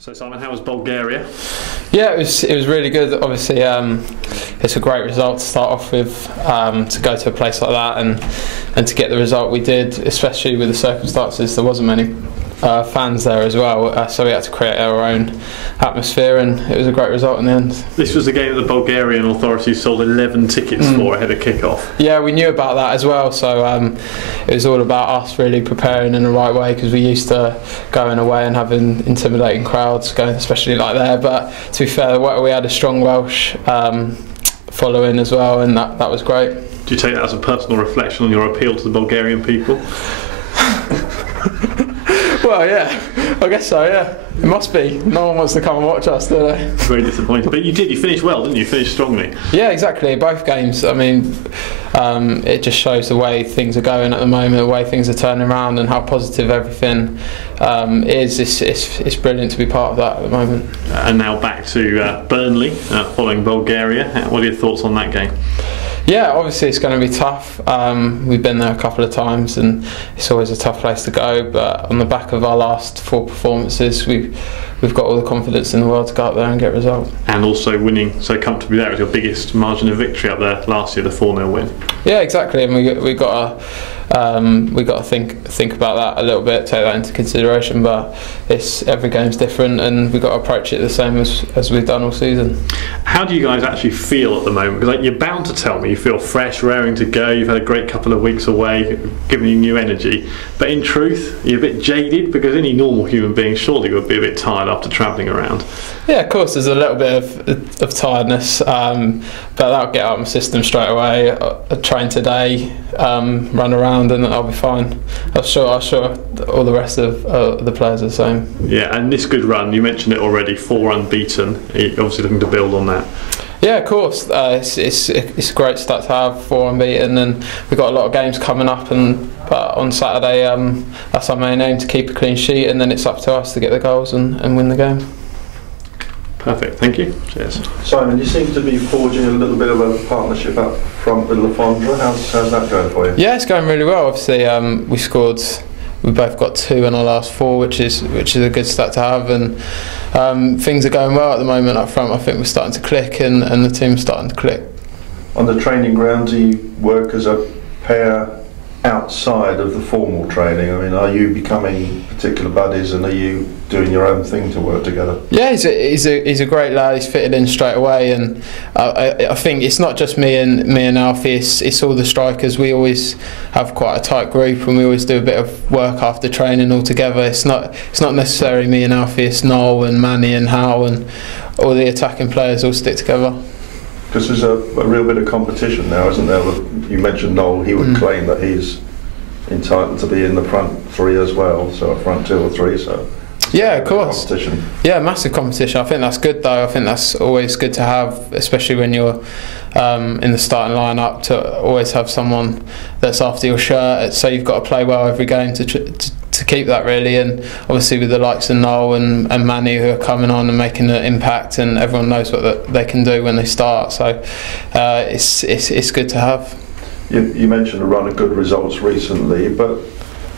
So Simon, how was Bulgaria? Yeah, it was really good. Obviously, it's a great result to start off with, to go to a place like that and to get the result we did, especially with the circumstances. There wasn't many fans there as well, so we had to create our own atmosphere, and it was a great result in the end. This was a game that the Bulgarian authorities sold 11 tickets for ahead of kick-off. Yeah, we knew about that as well, so it was all about us really preparing in the right way, because we used to going away and having intimidating crowds, going especially like there. But to be fair, we had a strong Welsh following as well, and that was great. Do you take that as a personal reflection on your appeal to the Bulgarian people? Well, yeah, I guess so, yeah. It must be. No one wants to come and watch us, do they? Very disappointed. But you did, you finished well, didn't you? You finished strongly. Yeah, exactly. Both games, I mean, it just shows the way things are going at the moment, the way things are turning around and how positive everything is. It's brilliant to be part of that at the moment. And now back to Burnley, following Bulgaria. What are your thoughts on that game? Yeah, obviously it's going to be tough. We've been there a couple of times and it's always a tough place to go, but on the back of our last 4 performances, we've got all the confidence in the world to go up there and get a result. And also winning so comfortably there. It was your biggest margin of victory up there last year, the 4-0 win. Yeah, exactly, and we got to think about that a little bit, take that into consideration, but every game's different and we've got to approach it the same as we've done all season. How do you guys actually feel at the moment? Because you're bound to tell me you feel fresh, raring to go, you've had a great couple of weeks away, giving you new energy, but in truth you're a bit jaded, because any normal human being surely would be a bit tired after travelling around. Yeah, of course there's a little bit of tiredness, but that'll get out of my system straight away. I train today, run around, and I'll be fine. I'm sure all the rest of the players are the same. Yeah, and this good run, you mentioned it already, 4 unbeaten. You're obviously looking to build on that. Yeah, of course. It's a great start to have, 4 unbeaten, and we've got a lot of games coming up. But on Saturday, that's our main aim, to keep a clean sheet, and then it's up to us to get the goals and win the game. Perfect, thank you. Cheers. Simon, you seem to be forging a little bit of a partnership up front with Lafondra. How's that going for you? Yeah, it's going really well. Obviously, we both got 2 in our last 4, which is a good start to have, and things are going well at the moment up front. I think we're starting to click, and the team's starting to click. On the training ground, do you work as a pair outside of the formal training? I mean, are you becoming particular buddies, and are you doing your own thing to work together? Yeah, he's a great lad. He's fitted in straight away, and I think it's not just me and Alfie. It's all the strikers. We always have quite a tight group, and we always do a bit of work after training all together. It's not necessarily me and Alfie. It's Noel and Manny and Hal, and all the attacking players all stick together. Because there's a real bit of competition now, isn't there? You mentioned Noel, he would claim that he's entitled to be in the front 3 as well, so a front 2 or 3, so... Yeah, of course. Competition. Yeah, massive competition. I think that's good though. I think that's always good to have, especially when you're in the starting lineup, to always have someone that's after your shirt, so you've got to play well every game to keep that really. And obviously with the likes of Noel and Manny, who are coming on and making an impact, and everyone knows what they can do when they start, so it's good to have. You mentioned a run of good results recently, but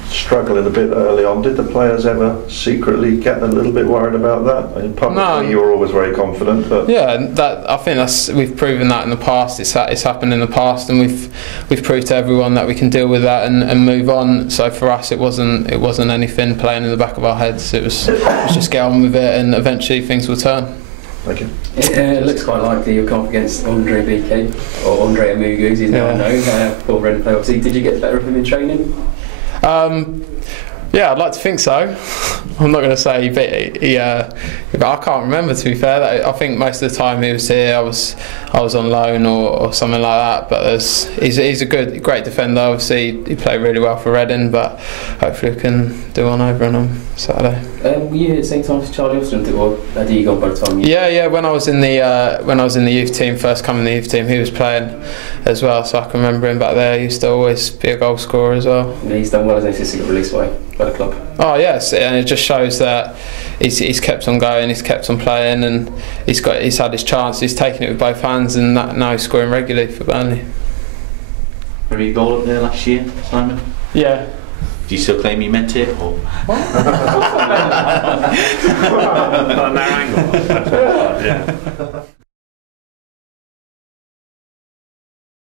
struggling a bit early on. Did the players ever secretly get a little bit worried about that? I mean, publicly you were always very confident, but yeah, I think we've proven that in the past. It's happened in the past, and we've proved to everyone that we can deal with that and move on. So for us, it wasn't anything playing in the back of our heads. It was just get on with it, and eventually things will turn. Thank you. It looks quite likely you'll come up against Andre BK, or Andre Amugu, as he's now known, former Reading player. Obviously, did you get the better of him in training? Yeah, I'd like to think so. I'm not going to say but I can't remember, to be fair. I think most of the time he was here, I was on loan or something like that. But he's a great defender. Obviously, he played really well for Reading, but hopefully we can do one over on Saturday. Were you here at the same time as Charlie Austin, or had you gone by the time? Yeah. When I was in the youth team, first coming in the youth team, he was playing as well. So I can remember him back there. He used to always be a goal scorer as well. Yeah, he's done well as he got released by the club. Oh yes, and it just shows that he's kept on going, he's kept on playing, and he's had his chance. He's taken it with both hands, and now he's scoring regularly for Burnley. Remember your goal up there last year, Simon? Yeah. Do Do you still claim you meant it? Or? Not an angle. Yeah.